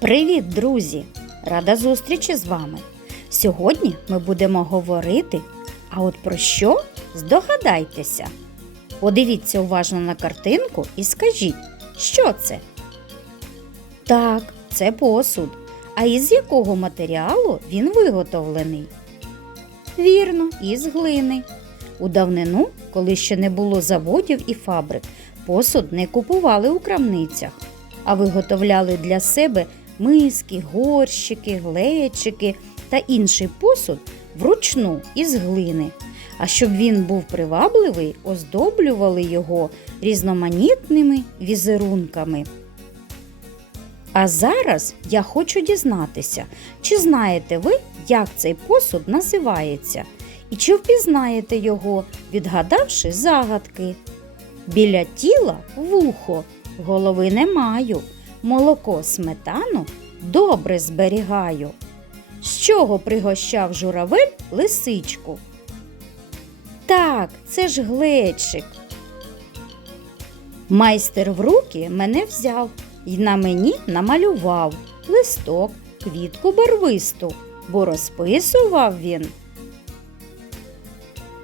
Привіт, друзі! Рада зустрічі з вами. Сьогодні ми будемо говорити, а от про що здогадайтеся. Подивіться уважно на картинку і скажіть, що це? Так, це посуд. А із якого матеріалу він виготовлений? Вірно, із глини. У давнину, коли ще не було заводів і фабрик, посуд не купували у крамницях, а виготовляли для себе миски, горщики, глечики та інший посуд вручну із глини. А щоб він був привабливий, оздоблювали його різноманітними візерунками. А зараз я хочу дізнатися, чи знаєте ви, як цей посуд називається, і чи впізнаєте його, відгадавши загадки. Біля тіла вухо, голови не маю, молоко сметану добре зберігаю. З чого пригощав журавель лисичку? Так, це ж глечик. Майстер в руки мене взяв і на мені намалював листок, квітку барвисту, бо розписував він.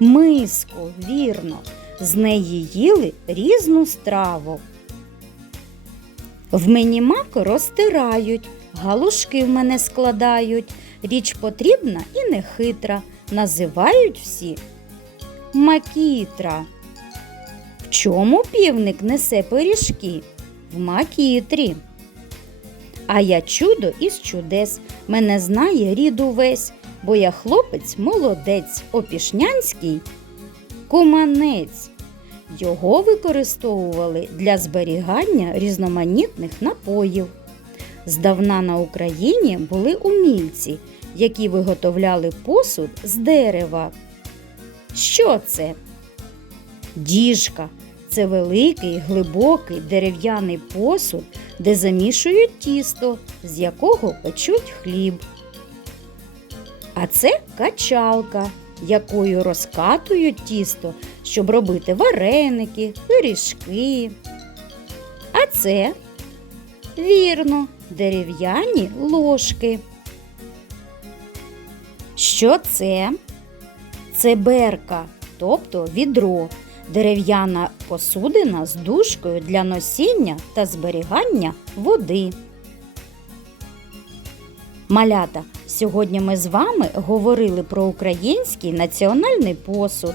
Миску, вірно, з неї їли різну страву. В мені мак розтирають, галушки в мене складають. Річ потрібна і нехитра, називають всі макітра. В чому півник несе пиріжки? В макітрі. А я чудо із чудес, мене знає рід увесь, бо я хлопець молодець, опішнянський куманець. Його використовували для зберігання різноманітних напоїв. Здавна на Україні були умільці, які виготовляли посуд з дерева. Що це? Діжка це великий глибокий дерев'яний посуд, де замішують тісто, з якого печуть хліб. А це качалка, якою розкатують тісто, щоб робити вареники, пиріжки. А це вірно, дерев'яні ложки. Що це? Це берка, тобто відро, дерев'яна посудина з дужкою для носіння та зберігання води. Малята, сьогодні ми з вами говорили про український національний посуд.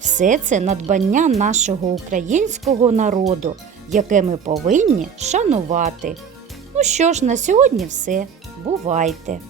Все це надбання нашого українського народу, яке ми повинні шанувати. Ну що ж, на сьогодні все. Бувайте!